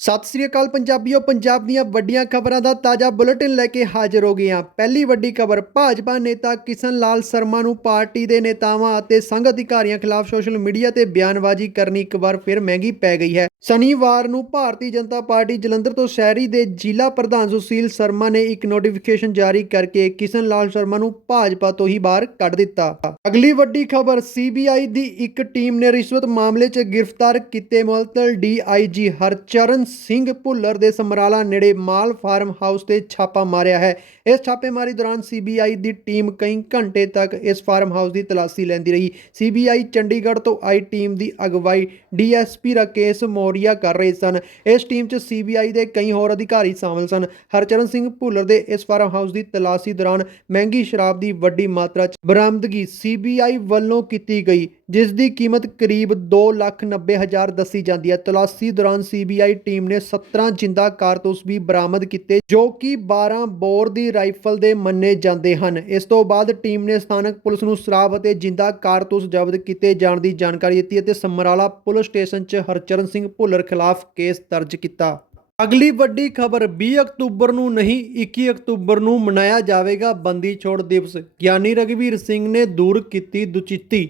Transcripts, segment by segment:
ਸਤਿ ਸ੍ਰੀ ਅਕਾਲ ਪੰਜਾਬੀਓ, ਪੰਜਾਬ ਦੀਆਂ ਵੱਡੀਆਂ ਖਬਰਾਂ ਦਾ ਤਾਜ਼ਾ ਬੁਲੇਟਿਨ ਲੈ ਕੇ ਹਾਜ਼ਰ ਹੋ ਗਏ ਹਾਂ। ਪਹਿਲੀ ਵੱਡੀ ਖਬਰ, ਭਾਜਪਾ ਨੇਤਾ ਕਿਸ਼ਨ ਲਾਲ ਸ਼ਰਮਾ ਨੂੰ ਪਾਰਟੀ ਦੇ ਨੇਤਾਵਾਂ ਅਤੇ ਸੰਘ ਅਧਿਕਾਰੀਆਂ ਖਿਲਾਫ ਸੋਸ਼ਲ ਮੀਡੀਆ ਤੇ ਬਿਆਨਬਾਜ਼ੀ ਕਰਨੀ ਇੱਕ ਵਾਰ ਫਿਰ ਮਹਿੰਗੀ ਪੈ ਗਈ ਹੈ। ਸ਼ਨੀਵਾਰ ਨੂੰ ਭਾਰਤੀ ਜਨਤਾ ਪਾਰਟੀ ਜਲੰਧਰ ਤੋਂ ਸ਼ਹਿਰੀ ਦੇ ਜ਼ਿਲ੍ਹਾ ਪ੍ਰਧਾਨ ਸੁਸ਼ੀਲ ਸ਼ਰਮਾ ਨੇ ਇੱਕ ਨੋਟੀਫਿਕੇਸ਼ਨ ਜਾਰੀ ਕਰਕੇ ਕਿਸ਼ਨ ਲਾਲ ਸ਼ਰਮਾ ਨੂੰ ਭਾਜਪਾ ਤੋਂ ਹੀ ਬਾਹਰ ਕੱਢ ਦਿੱਤਾ। ਅਗਲੀ ਵੱਡੀ ਖਬਰ, ਸੀਬੀਆਈ ਦੀ ਇੱਕ ਟੀਮ ਨੇ ਰਿਸ਼ਵਤ ਮਾਮਲੇ 'ਚ ਗ੍ਰਿਫਤਾਰ ਕੀਤੇ ਮੁਅੱਤਲ ਡੀਆਈਜੀ ਹਰਚਰਨ ਸਿੰਘ ਭੁੱਲਰ ਦੇ ਸਮਰਾਲਾ ਨੇੜੇ ਮਾਲ ਫਾਰਮ ਹਾਊਸ ਤੇ ਛਾਪਾ ਮਾਰਿਆ ਹੈ। ਇਸ ਛਾਪੇਮਾਰੀ ਦੌਰਾਨ ਸੀਬੀਆਈ ਦੀ ਟੀਮ ਕਈ ਘੰਟੇ ਤੱਕ ਇਸ ਫਾਰਮ ਹਾਊਸ ਦੀ ਤਲਾਸ਼ੀ ਲੈਂਦੀ ਰਹੀ। ਸੀਬੀਆਈ ਚੰਡੀਗੜ੍ਹ ਤੋਂ ਆਈ ਟੀਮ ਦੀ ਅਗਵਾਈ ਡੀਐਸਪੀ ਰਾਕੇਸ਼ ਮੌਰੀਆ ਕਰ ਰਹੇ ਸਨ। ਇਸ ਟੀਮ 'ਚ ਸੀਬੀਆਈ ਦੇ ਕਈ ਹੋਰ ਅਧਿਕਾਰੀ ਸ਼ਾਮਲ ਸਨ। ਹਰਚਰਨ ਸਿੰਘ ਭੁੱਲਰ ਦੇ ਇਸ ਫਾਰਮ ਹਾਊਸ ਦੀ ਤਲਾਸ਼ੀ ਦੌਰਾਨ ਮਹਿੰਗੀ ਸ਼ਰਾਬ ਦੀ ਵੱਡੀ ਮਾਤਰਾ 'ਚ ਬਰਾਮਦਗੀ ਸੀਬੀਆਈ ਵੱਲੋਂ ਕੀਤੀ ਗਈ। ਜਿਸ ਦੀ ਕੀਮਤ ਕਰੀਬ 2,90,000 ਦੱਸੀ ਜਾਂਦੀ ਹੈ। ਤਲਾਸ਼ੀ ਦੌਰਾਨ ਸੀਬੀਆਈ ਟੀਮ ਨੇ 17 ਜਿੰਦਾ ਕਾਰਤੂਸ ਵੀ ਬਰਾਮਦ ਕੀਤੇ ਜੋ ਕਿ 12 ਬੋਰ ਦੀ ਰਾਈਫਲ ਦੇ ਮੰਨੇ ਜਾਂਦੇ ਹਨ। ਇਸ ਤੋਂ ਬਾਅਦ ਟੀਮ ਨੇ ਸਥਾਨਕ ਪੁਲਿਸ ਨੂੰ ਸ਼ਰਾਬ ਅਤੇ ਜਿੰਦਾ ਕਾਰਤੂਸ ਜ਼ਬਤ ਕੀਤੇ ਜਾਣ ਦੀ ਜਾਣਕਾਰੀ ਦਿੱਤੀ ਅਤੇ ਸਮਰਾਲਾ ਪੁਲਿਸ ਸਟੇਸ਼ਨ 'ਚ ਹਰਚਰਨ ਸਿੰਘ ਭੁੱਲਰ ਖਿਲਾਫ ਕੇਸ ਦਰਜ ਕੀਤਾ। ਅਗਲੀ ਵੱਡੀ ਖਬਰ 20 ਅਕਤੂਬਰ ਨੂੰ ਨਹੀਂ 21 ਅਕਤੂਬਰ ਨੂੰ ਮਨਾਇਆ ਜਾਵੇਗਾ ਬੰਦੀ ਛੋੜ ਦਿਵਸ। ਗਿਆਨੀ ਰਗਵੀਰ ਸਿੰਘ ਨੇ ਦੂਰ ਕੀਤੀ ਦੁਚਿੱਤੀ।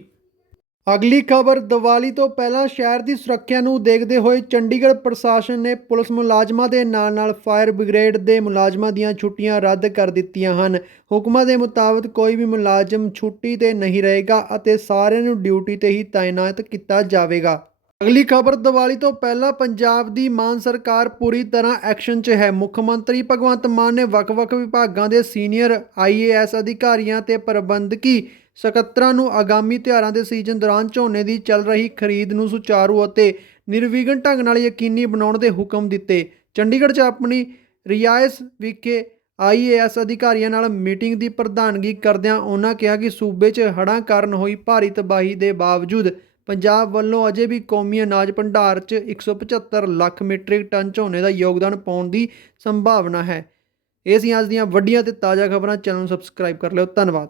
ਅਗਲੀ ਖਬਰ, ਦੀਵਾਲੀ ਤੋਂ ਪਹਿਲਾਂ ਸ਼ਹਿਰ ਦੀ ਸੁਰੱਖਿਆ ਨੂੰ ਦੇਖਦੇ ਹੋਏ ਚੰਡੀਗੜ੍ਹ ਪ੍ਰਸ਼ਾਸਨ ਨੇ ਪੁਲਿਸ ਮੁਲਾਜ਼ਮਾਂ ਦੇ ਨਾਲ-ਨਾਲ ਫਾਇਰ ਬ੍ਰਿਗੇਡ ਦੇ ਮੁਲਾਜ਼ਮਾਂ ਦੀਆਂ ਛੁੱਟੀਆਂ ਰੱਦ ਕਰ ਦਿੱਤੀਆਂ ਹਨ। ਹੁਕਮਾਂ ਦੇ ਮੁਤਾਬਕ ਕੋਈ ਵੀ ਮੁਲਾਜ਼ਮ ਛੁੱਟੀ ਤੇ ਨਹੀਂ ਰਹੇਗਾ ਅਤੇ ਸਾਰਿਆਂ ਨੂੰ ਡਿਊਟੀ ਤੇ ਹੀ ਤਾਇਨਾਤ ਕੀਤਾ ਜਾਵੇਗਾ। ਅਗਲੀ ਖਬਰ, ਦੀਵਾਲੀ ਤੋਂ ਪਹਿਲਾਂ ਪੰਜਾਬ ਦੀ ਮਾਨ ਸਰਕਾਰ ਪੂਰੀ ਤਰ੍ਹਾਂ ਐਕਸ਼ਨ 'ਚ ਹੈ। ਮੁੱਖ ਮੰਤਰੀ ਭਗਵੰਤ ਮਾਨ ਨੇ ਵੱਖ-ਵੱਖ ਵਿਭਾਗਾਂ ਦੇ ਸੀਨੀਅਰ ਆਈਏਐਸ ਅਧਿਕਾਰੀਆਂ ਤੇ ਪ੍ਰਬੰਧਕੀ ਸਕੱਤਰਾਂ ਨੂੰ ਆਗਾਮੀ ਤਿਉਹਾਰਾਂ ਦੇ ਸੀਜ਼ਨ ਦੌਰਾਨ ਝੋਨੇ ਦੀ ਚੱਲ ਰਹੀ ਖਰੀਦ ਨੂੰ ਸੁਚਾਰੂ ਅਤੇ ਨਿਰਵਿਘਨ ਢੰਗ ਨਾਲ ਯਕੀਨੀ ਬਣਾਉਣ ਦੇ ਹੁਕਮ ਦਿੱਤੇ। ਚੰਡੀਗੜ੍ਹ 'ਚ ਆਪਣੀ ਰਿਆਇਸ ਵਿਖੇ ਆਈਏਐਸ ਅਧਿਕਾਰੀਆਂ ਨਾਲ ਮੀਟਿੰਗ ਦੀ ਪ੍ਰਧਾਨਗੀ ਕਰਦਿਆਂ ਉਹਨਾਂ ਕਿਹਾ ਕਿ ਸੂਬੇ 'ਚ ਹੜ੍ਹਾਂ ਕਾਰਨ ਹੋਈ ਭਾਰੀ ਤਬਾਹੀ ਦੇ ਬਾਵਜੂਦ ਪੰਜਾਬ ਵੱਲੋਂ ਅਜੇ ਵੀ ਕੌਮੀ ਅਨਾਜ ਭੰਡਾਰ 'ਚ 175 ਲੱਖ ਮੀਟ੍ਰਿਕ ਟਨ ਝੋਨੇ ਦਾ ਯੋਗਦਾਨ ਪਾਉਣ ਦੀ ਸੰਭਾਵਨਾ ਹੈ। ਇਹ ਸੀ ਅੱਜ ਦੀਆਂ ਵੱਡੀਆਂ ਤੇ ਤਾਜ਼ਾ ਖਬਰਾਂ। ਚੈਨਲ ਨੂੰ ਸਬਸਕ੍ਰਾਈਬ ਕਰ ਲਿਓ। ਧੰਨਵਾਦ।